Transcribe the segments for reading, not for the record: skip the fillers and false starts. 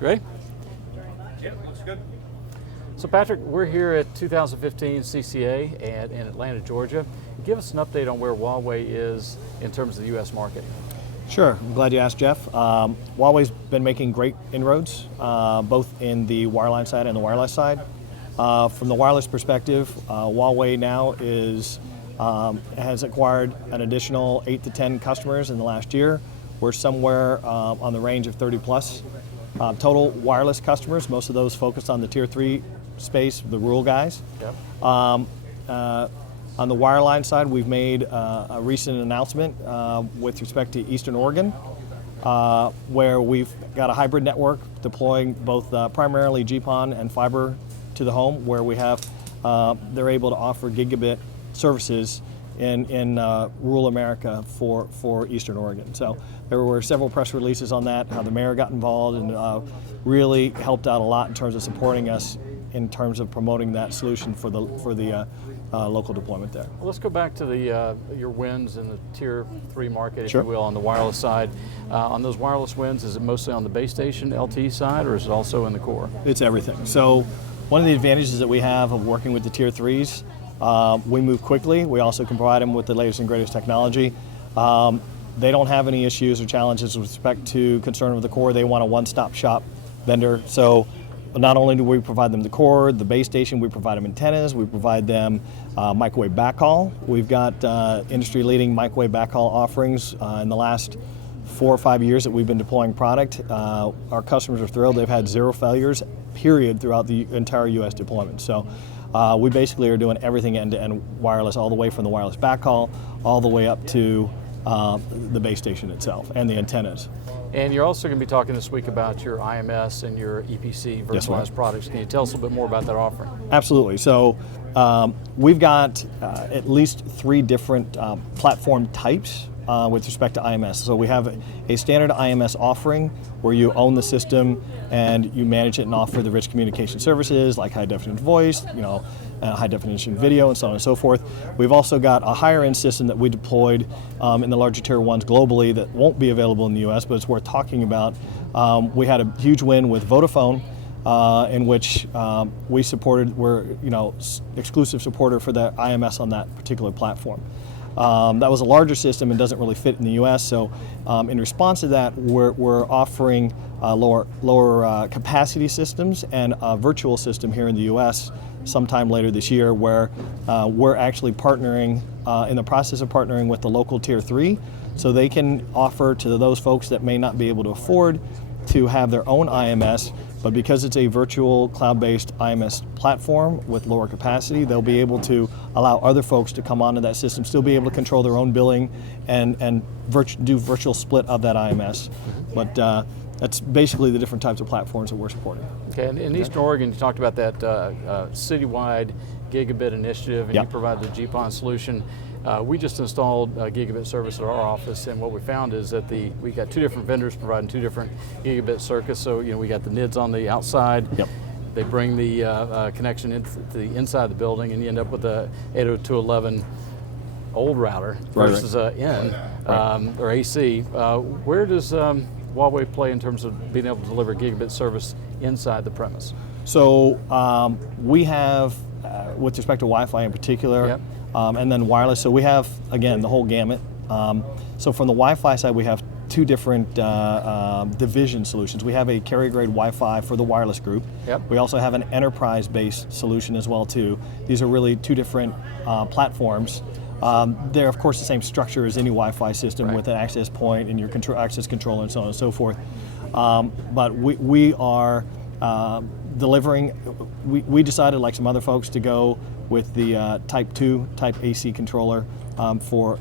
Ready? Yeah, looks good. So Patrick, we're here at 2015 CCA in Atlanta, Georgia. Give us an update on where Huawei is in terms of the U.S. market. Sure, I'm glad you asked, Jeff. Huawei's been making great inroads, both in the wireline side and the wireless side. From the wireless perspective, Huawei now has acquired an additional 8 to 10 customers in the last year. We're somewhere on the range of 30 plus total wireless customers, most of those focused on the tier 3 space, the rural guys. Yep. On the wireline side, we've made a recent announcement with respect to Eastern Oregon, where we've got a hybrid network deploying both primarily GPON and fiber to the home, where we have they're able to offer gigabit services in rural America for Eastern Oregon. So there were several press releases on that, how the mayor got involved and really helped out a lot in terms of supporting us in terms of promoting that solution for the local deployment there. Well, let's go back to the your wins in the tier 3 market, if Sure. you will, on the wireless side. On those wireless wins, is it mostly on the base station LTE side, or is it also in the core? It's everything. So one of the advantages that we have of working with the tier 3s, we move quickly. We also can provide them with the latest and greatest technology. They don't have any issues or challenges with respect to concern with the core. They want a one-stop shop vendor. So not only do we provide them the core, the base station, we provide them antennas, we provide them microwave backhaul. We've got industry-leading microwave backhaul offerings in the last 4 or 5 years that we've been deploying product. Our customers are thrilled. They've had 0 failures, period, throughout the entire U.S. deployment. So we basically are doing everything end-to-end wireless, all the way from the wireless backhaul, all the way up to the base station itself and the antennas. And you're also going to be talking this week about your IMS and your EPC virtualized products. Can you tell us a little bit more about that offering? Absolutely. So we've got at least 3 different platform types with respect to IMS. So we have a standard IMS offering where you own the system and you manage it and offer the rich communication services like high definition voice, high definition video, and so on and so forth. We've also got a higher end system that we deployed in the larger tier 1s globally that won't be available in the US, but it's worth talking about. We had a huge win with Vodafone in which we're exclusive supporter for the IMS on that particular platform. That was a larger system and doesn't really fit in the U.S. So in response to that, we're offering lower capacity systems and a virtual system here in the U.S. sometime later this year, where we're actually partnering, in the process of partnering with the local tier 3, so they can offer to those folks that may not be able to afford to have their own IMS, but because it's a virtual cloud-based IMS platform with lower capacity, they'll be able to allow other folks to come onto that system, still be able to control their own billing and do virtual split of that IMS. But that's basically the different types of platforms that we're supporting. Okay, and in Eastern Oregon, you talked about that citywide gigabit initiative, and Yep. you provided the GPON solution. We just installed a gigabit service at our office, and what we found is that we got 2 different vendors providing 2 different gigabit circuits. So we got the NIDs on the outside. Yep. They bring the connection into the inside the building, and you end up with a 802.11 old router versus in or AC. Where does Huawei play in terms of being able to deliver gigabit service inside the premise? So we have, with respect to Wi-Fi in particular, Yep. And then wireless, so we have, again, the whole gamut. So from the Wi-Fi side, we have 2 different division solutions. We have a carrier-grade Wi-Fi for the wireless group. Yep. We also have an enterprise-based solution as well, too. These are really 2 different platforms. They're, of course, the same structure as any Wi-Fi system, Right. with an access point and your access controller and so on and so forth. But we are delivering, we decided, like some other folks, to go with the Type 2, Type AC controller for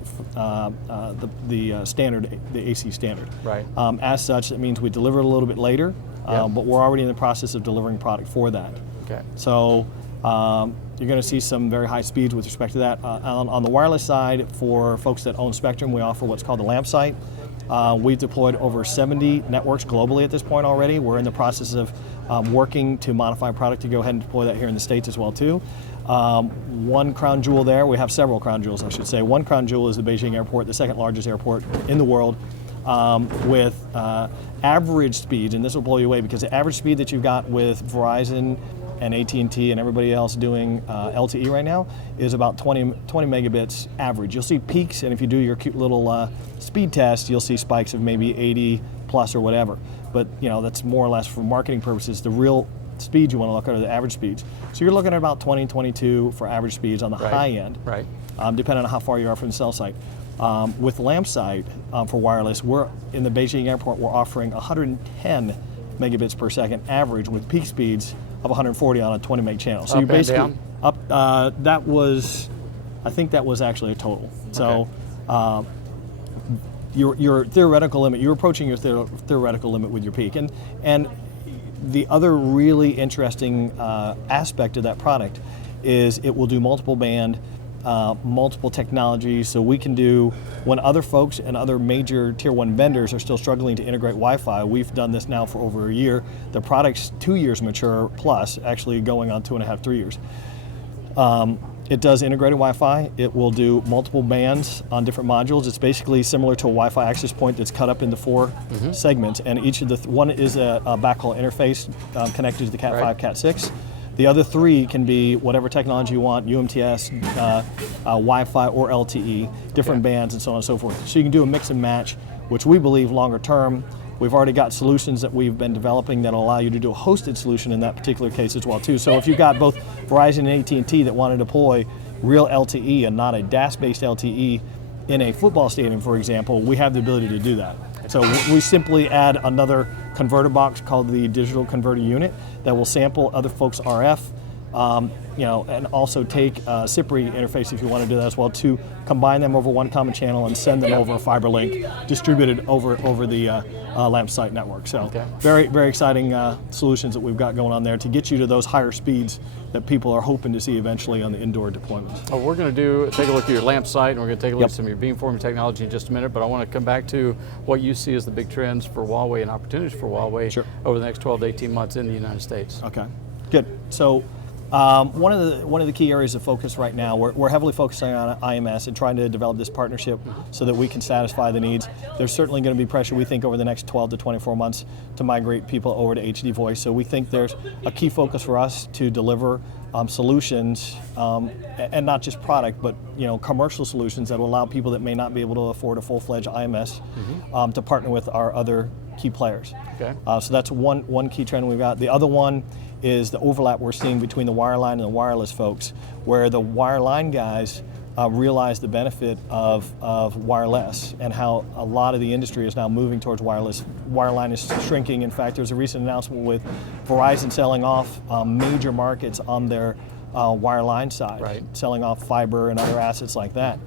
the standard, the AC standard. Right. As such, it means we deliver it a little bit later, Yep. but we're already in the process of delivering product for that. Okay. So you're going to see some very high speeds with respect to that. On the wireless side, for folks that own Spectrum, we offer what's called the LAMP site. We've deployed over 70 networks globally at this point already. We're in the process of working to modify product to go ahead and deploy that here in the States as well too. One crown jewel there, we have several crown jewels I should say. One crown jewel is the Beijing airport, the 2nd largest airport in the world. with average speeds, and this will blow you away because the average speed that you've got with Verizon and AT&T and everybody else doing LTE right now is about 20 megabits average. You'll see peaks, and if you do your cute little speed test, you'll see spikes of maybe 80 plus or whatever. But that's more or less for marketing purposes. The real speeds you want to look at are the average speeds. So you're looking at about 20, 22 for average speeds on the high end, right. Depending on how far you are from the cell site. With LampSite for wireless, we're in the Beijing airport, we're offering 110 megabits per second average with peak speeds of 140 on a 20 meg channel. So up you're basically and down? Up. I think that was actually a total. So your theoretical limit, you're approaching your theoretical limit with your peak. And the other really interesting aspect of that product is it will do multiple band, multiple technologies, so we can do, when other folks and other major tier 1 vendors are still struggling to integrate Wi-Fi, we've done this now for over a year. The product's 2 years mature plus, actually going on 2.5, 3 years. It does integrated Wi-Fi. It will do multiple bands on different modules. It's basically similar to a Wi-Fi access point that's cut up into 4 segments, and each of the one is a backhaul interface connected to the Cat 5, Cat 6. The other 3 can be whatever technology you want, UMTS, Wi-Fi, or LTE, different bands, and so on and so forth. So you can do a mix and match, which we believe longer term. We've already got solutions that we've been developing that will allow you to do a hosted solution in that particular case as well too. So if you've got both Verizon and AT&T that want to deploy real LTE and not a DAS-based LTE in a football stadium, for example, we have the ability to do that. So we simply add another converter box called the digital converter unit that will sample other folks' RF, and also take a CPRI interface if you want to do that as well, to combine them over one common channel and send them over a fiber link distributed over the LampSite network. So very, very exciting solutions that we've got going on there to get you to those higher speeds that people are hoping to see eventually on the indoor deployments. Well, we're going to take a look at your LampSite, and we're going to take a look at some of your beamforming technology in just a minute, but I want to come back to what you see as the big trends for Huawei and opportunities for Huawei over the next 12 to 18 months in the United States. Okay, good. So one of the key areas of focus right now, we're heavily focusing on IMS and trying to develop this partnership so that we can satisfy the needs. There's certainly going to be pressure, we think, over the next 12 to 24 months to migrate people over to HD voice. So we think there's a key focus for us to deliver solutions, and not just product, but commercial solutions that will allow people that may not be able to afford a full-fledged IMS to partner with our other key players. Okay. So that's one key trend we've got. The other one is the overlap we're seeing between the wireline and the wireless folks, where the wireline guys realize the benefit of wireless and how a lot of the industry is now moving towards wireless. Wireline is shrinking. In fact, there's a recent announcement with Verizon selling off major markets on their wireline side, selling off fiber and other assets like that.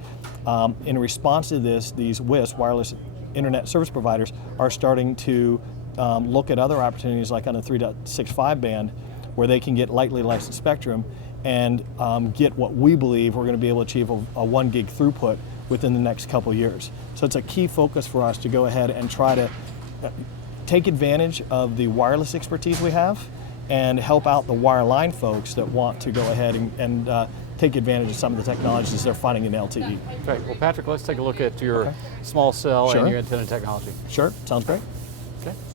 In response to this, these WISP, wireless internet service providers, are starting to look at other opportunities like on the 3.65 band, where they can get lightly licensed spectrum and get what we believe we're going to be able to achieve a 1 gig throughput within the next couple years. So it's a key focus for us to go ahead and try to take advantage of the wireless expertise we have and help out the wireline folks that want to go ahead and take advantage of some of the technologies they're finding in LTE. Great. Well, Patrick, let's take a look at your small cell and your antenna technology. Sure, sounds great. Okay.